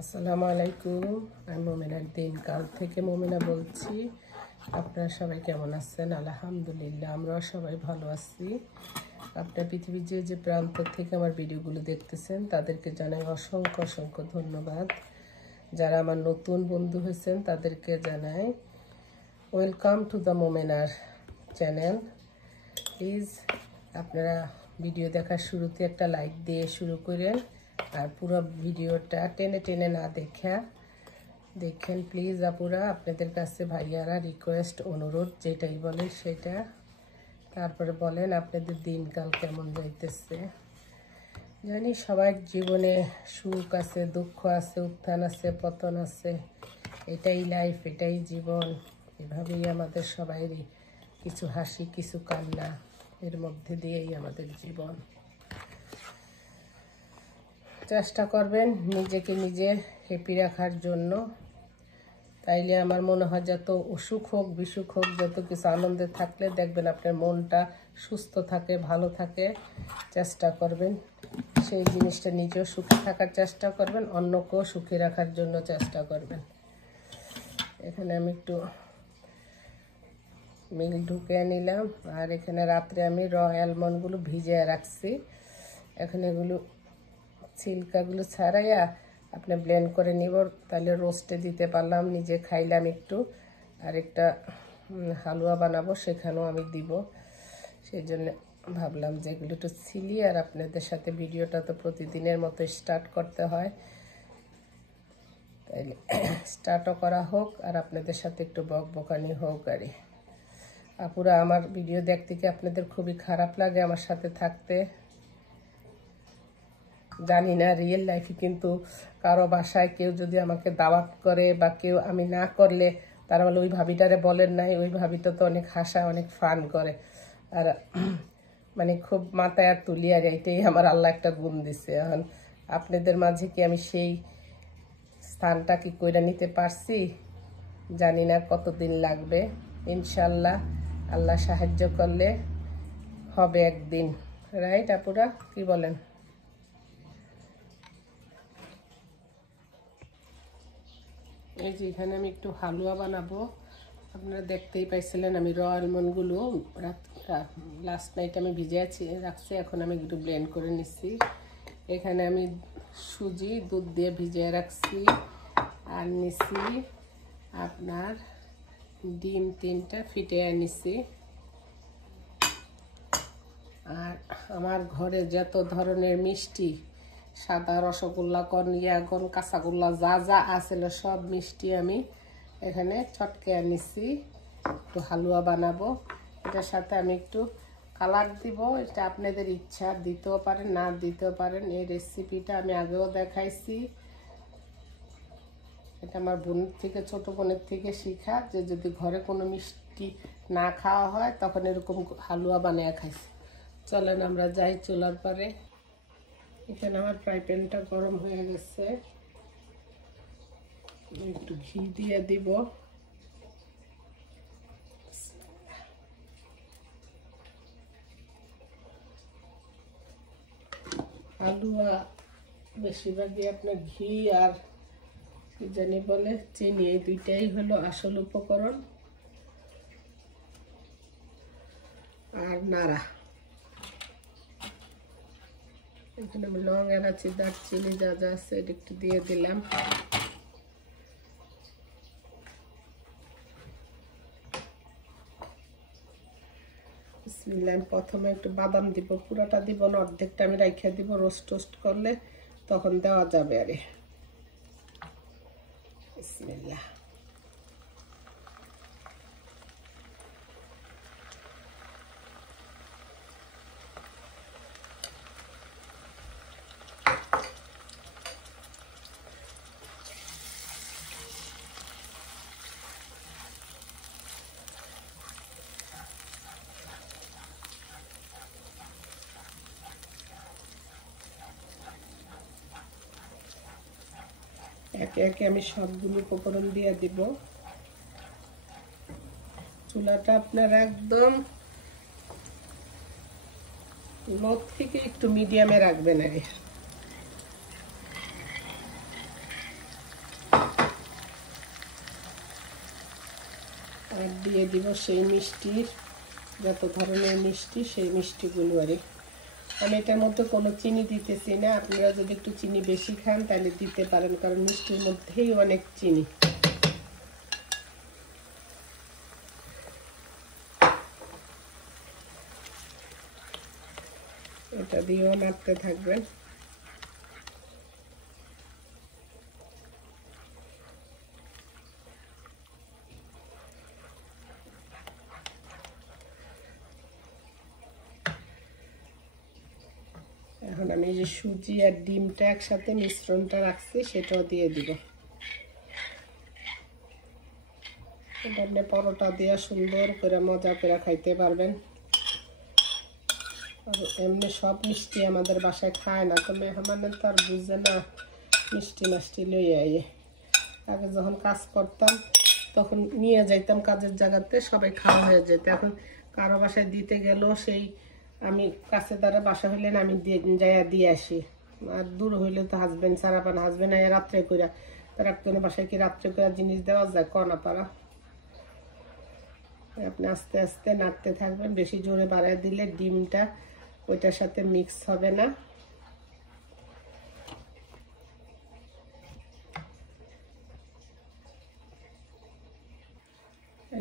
আসসালামু আলাইকুম। আমি মোমেনার দিনকাল থেকে মোমেনা বলছি। আপনারা সবাই কেমন আছেন? আলহামদুলিল্লাহ, আমরাও সবাই ভালো আছি। আপনার পৃথিবীর যে প্রান্ত থেকে আমার ভিডিওগুলো দেখতেছেন তাদেরকে জানাই অসংখ্য অসংখ্য ধন্যবাদ। যারা আমার নতুন বন্ধু হয়েছেন তাদেরকে জানাই ওয়েলকাম টু দ্য মোমেনার চ্যানেল। প্লিজ আপনারা ভিডিও দেখার শুরুতে একটা লাইক দিয়ে শুরু করেন, আর পুরো ভিডিওটা টেনে টেনে না দেখেন প্লিজ আপুরা। আপনাদের কাছে ভাইয়ারা রিকোয়েস্ট, অনুরোধ, যেটাই বলেন সেটা। তারপরে বলেন আপনাদের দিনকাল কেমন যাইতেছে। জানি সবার জীবনে সুখ আছে, দুঃখ আছে, উত্থান আছে, পতন আছে। এটাই লাইফ, এটাই জীবন। এভাবেই আমাদের সবাইরই কিছু হাসি, কিছু কান্না, এর মধ্যে দিয়েই আমাদের জীবন। চেষ্টা করবেন নিজেকে নিজে হ্যাপি রাখার জন্য। তাইলে আমার মনে হয় যত অসুখ হোক বিসুখ হোক, যত কিছু আনন্দে থাকলে দেখবেন আপনার মনটা সুস্থ থাকে, ভালো থাকে। চেষ্টা করবেন সেই জিনিসটা নিজেও সুখে থাকার চেষ্টা করবেন, অন্যকেও সুখে রাখার জন্য চেষ্টা করবেন। এখানে আমি একটু মিল ঢুকে নিলাম, আর এখানে রাত্রে আমি অ্যালমন্ডগুলো ভিজিয়ে রাখছি। এখন এগুলো ছিলকাগুলো ছাড়াইয়া আপনি ব্লেন্ড করে নিব, তাহলে রোস্টে দিতে পারলাম, নিজে খাইলাম একটু। আর একটা হালুয়া বানাবো, সেখানেও আমি দিব। সেই জন্য ভাবলাম যে এগুলো একটু ছিলি, আর আপনাদের সাথে ভিডিওটা তো প্রতিদিনের মতো স্টার্ট করতে হয়, তাইলে স্টার্টও করা হোক আর আপনাদের সাথে একটু বকবকানি হোক। আর আপুরা, আমার ভিডিও দেখতে কি আপনাদের খুবই খারাপ লাগে আমার সাথে থাকতে? জানি না, রিয়েল লাইফে কিন্তু কারো বাসায় কেউ যদি আমাকে দাওয়াত করে বা কেউ আমি না করলে তারা বলে ওই ভাবিটারে বলেন নাই, ওই ভাবিটা তো অনেক হাসায়, অনেক ফান করে। আর মানে খুব মাথায় আর তুলি, আর এইটাই আমার আল্লাহ একটা গুণ দিছে। এখন আপনাদের মাঝে কি আমি সেই স্থানটা কি কইরা নিতে পারছি? জানি না কতদিন লাগবে। ইনশাল্লাহ আল্লাহ সাহায্য করলে হবে একদিন। রাইট আপুরা, কি বলেন? এই যে এখানে আমি একটু হালুয়া বানাবো। আপনারা দেখতেই পাইছিলেন আমি আলমন্ডগুলো লাস্ট নাইট আমি ভিজিয়েছি রাখছি, এখন আমি একটু ব্লেন্ড করে নিচ্ছি। এখানে আমি সুজি দুধ দিয়ে ভিজিয়ে রাখছি, আর নিচ্ছি আপনার ডিম 3টা ফিটিয়ে নিচ্ছি। আর আমার ঘরে যত ধরনের মিষ্টি, সাদা রসগোল্লা, কন কাঁচাগোল্লা, যা যা আছিল সব মিষ্টি আমি এখানে চটকে নিচ্ছি। একটু হালুয়া বানাবো, এটার সাথে আমি একটু কালার দিব। এটা আপনাদের ইচ্ছা, দিতেও পারেন না দিতেও পারেন। এই রেসিপিটা আমি আগেও দেখাইছি। এটা আমার বোনের থেকে, ছোট বোনের থেকে শিখা, যে যদি ঘরে কোনো মিষ্টি না খাওয়া হয় তখন এরকম হালুয়া বানিয়ে খাইছি। চলেন আমরা যাই চুলার পারে। এখানে আমার ফ্রাই প্যানটা গরম হয়ে গেছে, একটু ঘি দিয়ে দিব। হালুয়া বেশিরভাগই আপনার ঘি আর কি জানি বলে চিনি, এই দুইটাই হলো আসল উপকরণ। আর নাড়া, এখানে আমি লং, এলাচি, দারচিনি যা যা আছে এটা একটু দিয়ে দিলাম। বিসমিল্লাহ। প্রথমে একটু বাদাম দিব, পুরাটা দিব না, অর্ধেকটা আমি রাইখা দিব, রোস্ট করলে তখন দেওয়া যাবে। আরে বিসমিল্লাহ। একে একে আমি সবগুলো উপকরণ দিয়ে দিব। চুলাটা আপনারা একদম লো থেকে একটু মিডিয়ামে রাখবেন। আগে আর দিয়ে দিব সেই মিষ্টির যত ধরনের মিষ্টি সেই মিষ্টিগুলো আর আমি এটার মধ্যে কোনো চিনি দিতেছি না। আপনারা যদি একটু চিনি বেশি খান তাহলে দিতে পারেন, কারণ মিষ্টির মধ্যেই অনেক চিনি। এটা দিয়েও নাড়তে থাকবেন। এখন আমি যে সুজি আর ডিমটা একসাথে মিশ্রণটা রাখছি সেটাও দিয়ে দিব। এটা আপনি পরোটা দিয়ে সুন্দর করে মজা করে খাইতে পারবেন। আর এমনি সব মিষ্টি আমাদের বাসায় খায় না, তো মেহমানের তো আর বুঝে না মিষ্টি মাষ্টি লইয়ে আইয়ে। আগে যখন কাজ করতাম তখন নিয়ে যাইতাম কাজের জায়গাতে, সবাই খাওয়া হয়ে যেত। এখন কারো বাসায় দিতে গেলেও সেই আমি কাছে দ্বারা বাসা হইলে আমি যাইয়া দিয়ে আসি, আর দূর হইলে তো হাজবেন্ড ছাড়া পান, হাজবেন্ড আইয়া রাত্রে করে, তার একজনের বাসায় কি রাত্রে করে জিনিস দেওয়া যায়? কনা পারা। আপনি আস্তে আস্তে নাড়তে থাকবেন, বেশি জোরে বাড়ায় দিলে ডিমটা ওইটার সাথে মিক্স হবে না।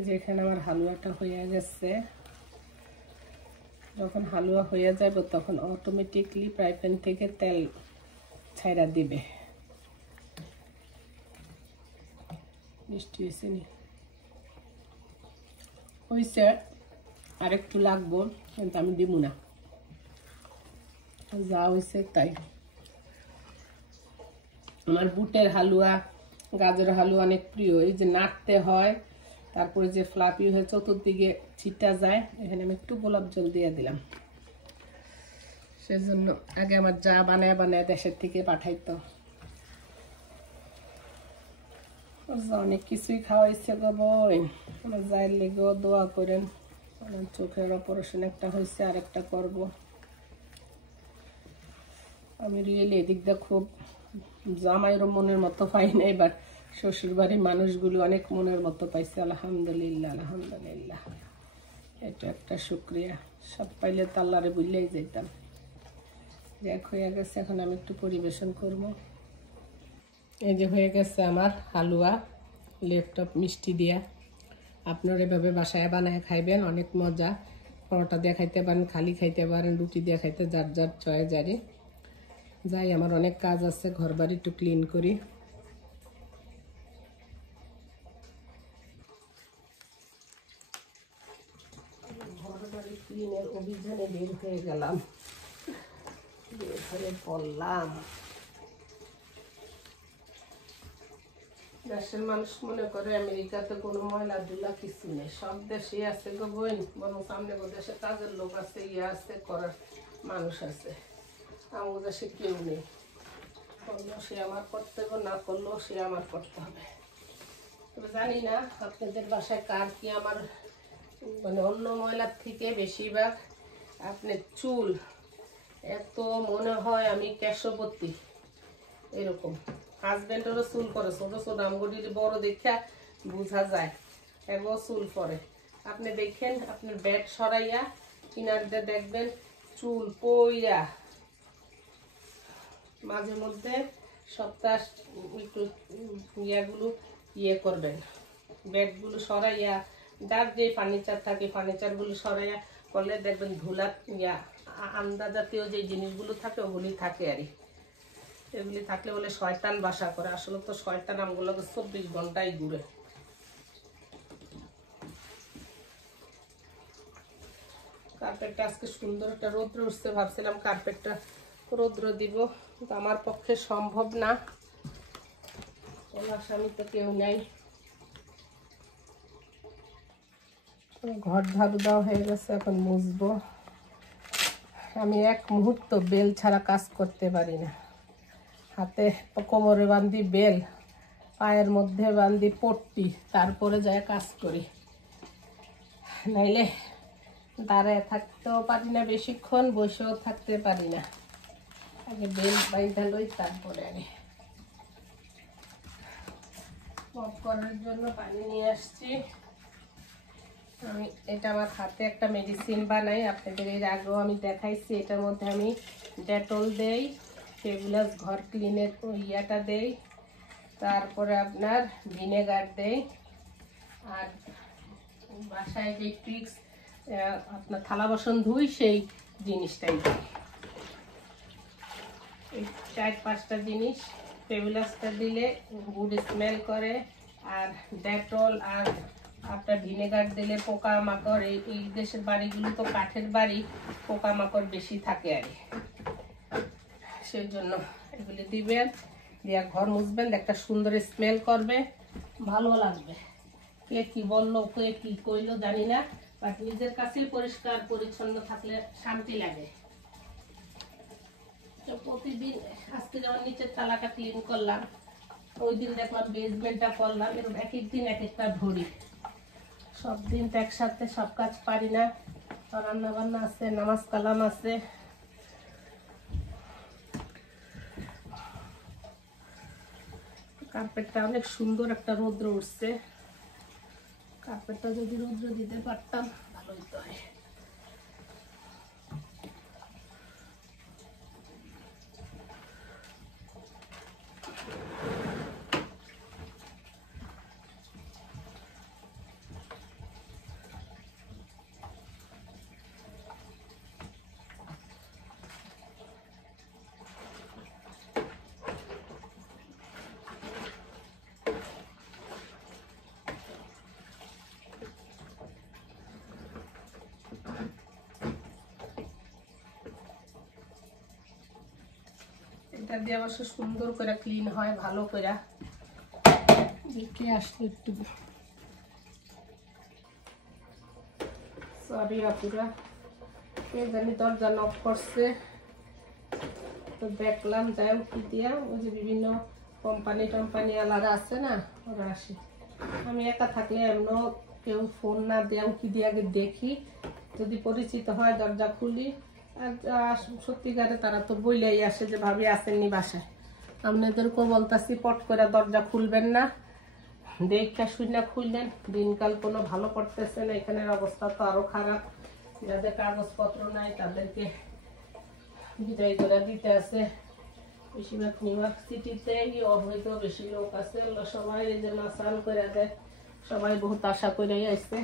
যেখানে আমার হালুয়াটা হয়ে গেছে, যখন হালুয়া হয়ে যাবে তখন অটোমেটিকলি ফ্রাই প্যান থেকে তেল ছাইড়া দিবে। মিষ্টি হয়েছে নি? হয়েছে, আরেকটু লাগবো, কিন্তু আমি দিব না, যা হয়েছে তাই। আমার বুটের হালুয়া, গাজরের হালুয়া অনেক প্রিয়। এই যে নাড়তে হয়, তারপরে যে ফ্লাপি হয়ে চতুর্দিকে ছিটা যায়। এখানে আমি একটু গোলাপ জল দিয়ে দিলাম, সেজন্য আগে আমার যা বানায় বানায় দেশের থেকে পাঠাইতো। অনেক কিছুই খাওয়াইছে গো বই, আমার যাইর লেগেও দোয়া করেন। আমার চোখের অপারেশন একটা হয়েছে, আর একটা করব। আমি রিয়েলি এদিক দিয়ে খুব জামাইরও মনের মতো পাই না, এবার শ্বশুর বাড়ির মানুষগুলো অনেক মনের মতো পাইছে। আলহামদুলিল্লাহ, আলহামদুলিল্লাহ, এটা একটা শুক্রিয়া। সব পাইলে তো আল্লাহরে বুঝলেই যেতাম। যাক, হয়ে গেছে, এখন আমি একটু পরিবেশন করব। এই যে হয়ে গেছে আমার হালুয়া, লেপটপ মিষ্টি দিয়া। আপনারা এভাবে বাসায় বানায় খাইবেন, অনেক মজা। পরোটা দিয়ে খাইতে পারেন, খালি খাইতে পারেন, রুটি দিয়ে খাইতে, যার যার চয়ে যারে। যাই, আমার অনেক কাজ আছে, ঘর বাড়ি একটু ক্লিন করি। ঘর বাড়ি ক্লিনের অভিযানে বের হয়ে গেলাম, বের হয়ে পড়লাম। দেশের মানুষ মনে করে আমেরিকাতে কোনো ময়লা ধুলা কিছু নেই, সব দেশে আছে গো বোন। বরং সামনে দেশে কাজের লোক আছে, ইয়ে আছে, করার মানুষ আছে। আমার দেশে কেউ নেই, করলেও সে আমার করতে হবে, না করলেও সে আমার করতে হবে। তবে জানি না আপনাদের বাসায় কার কি, আমার মানে অন্য ময়লার থেকে বেশিরভাগ আপনার চুল, এত মনে হয় আমি কেশবতী এরকম। হাজবেন্ডেরও চুল করে ছোট ছোট, আমগুলির বড় দেখা বোঝা যায়, এগো চুল পরে। আপনি দেখেন, আপনার ব্যাট সরাইয়া কিনার দিয়ে দেখবেন চুল পইরা। মাঝে মধ্যে সপ্তাহ একটু ইয়াগুলো ইয়ে করবেন, ব্যাটগুলো সরাইয়া, যার যে ফার্নিচার থাকে ফার্নিচারগুলো সরাইয়া করলে দেখবেন ধুলা ইয়া আন্দা জাতীয় যে জিনিসগুলো থাকে ওগুলি থাকে। আর এগুলি থাকলে বলে শয়তান বাসা করে, আসলে তো শয়তান আমগুলোকে 24 ঘন্টায় ঘুরে। কার্পেটটা আজকে সুন্দর একটা রৌদ্র উঠছে, ভাবছিলাম কার্পেটটা রৌদ্র দিব, কিন্তু আমার পক্ষে সম্ভব না, ওনার স্বামী তো কেউ নাই। ঘর ঝাড়ু দেওয়া হয়ে গেছে, এখন মুছবো। আমি এক মুহূর্ত বেল ছাড়া কাজ করতে পারি না। হাতে কোমরে বান্ধি বেল, পায়ের মধ্যে বান্ধি পট্টি, তারপরে যায় কাজ করি, নাইলে দাঁড়ায় থাকতেও পারি না বেশিক্ষণ, বসেও থাকতে পারি না। আগে বেল বাইন্ধা লই, তারপরে আগে মপ করার জন্য পানি নিয়ে আসছি। আমি এটা আমার হাতে একটা মেডিসিন বানাই, আপনাদের এর আগেও আমি দেখাইছি। এটার মধ্যে আমি ডেটল দেই, ফেবুলাস ঘর ক্লিনের ইয়াটা দেই, তারপরে আপনার ভিনেগার দেই, আর বাসায় যে ট্রিক্স আপনার থালা বাসন ধুই সেই জিনিসটাই দিই। এই 4-5টা জিনিস। ফেবুলাসটা দিলে গুড স্মেল করে, আর ডেটল আর আপনার ভিনেগার দিলে পোকামাকড়, এই দেশের বাড়িগুলো তো কাঠের বাড়ি, পোকামাকড় বেশি থাকে আর সেই জন্য এগুলি দিবেন, দিয়ে ঘর মুছবেন, একটা সুন্দর স্মেল করবে, ভালো লাগবে। কে কি বললো, কে কি কইলো জানি না, বাট নিজের কাছেই পরিষ্কার পরিচ্ছন্ন থাকলে শান্তি লাগে। তো প্রতিদিন আজকে যেমন নিচের তালাটা ক্লিন করলাম, ওই দিন দেখলাম বেসমেন্টটা করলাম, এরকম এক এক দিন এক একটা ধরি। সব দিন তো একসাথে সব কাজ পারি না, রান্না বান্না আছে, নামাজ কালাম আছে। কার্পেটটা অনেক সুন্দর একটা রৌদ্র উঠছে, কার্পেটটা যদি রৌদ্র দিতে পারতাম ভালো হতো। এটা দিয়ে অবশ্য সুন্দর করে ক্লিন হয়, ভালো করে। দেখে আসলে একটু সরি আপুরা, কে জানি দরজা নক করছে, তো দেখলাম যাই কি দিয়া, ওই যে বিভিন্ন কোম্পানি আলাদা আছে না, ওরা আসে। আমি একা থাকলে এমন কেউ ফোন না দেয় কি দিয়ে আগে দেখি, যদি পরিচিত হয় দরজা খুলি। আর সত্যিকারে তারা তো বইলেই আসে যে ভাবি আসেননি বাসায়। আপনাদেরকেও বলতাছি পট করে দরজা খুলবেন না, দেখা শুনে খুললেন। দিনকাল কোনো ভালো পড়তেছে না, এখানের অবস্থা তো আরো খারাপ। যাদের কাগজপত্র নাই তাদেরকে বিদায় করে দিতে আছে। বেশিরভাগ নিউ ইয়র্ক সিটিতে অবৈধ বেশি লোক আছে, সবাই এই যে নাসান করে দেয়, সবাই বহুত আশা করে আসছে।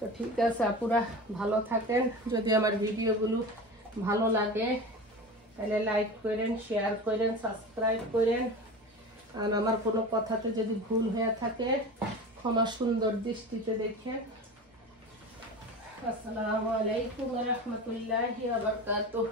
তো ঠিক আছে আপুরা, ভালো থাকেন। যদি আমার ভিডিওগুলো ভালো লাগে তাহলে লাইক করেন, শেয়ার করেন, সাবস্ক্রাইব করেন। আর আমার কোনো কথাতে যদি ভুল হয়ে থাকে ক্ষমা সুন্দর দৃষ্টিতে দেখেন। আসসালামু আলাইকুম ওয়া রাহমাতুল্লাহি ওয়া বারাকাতুহু।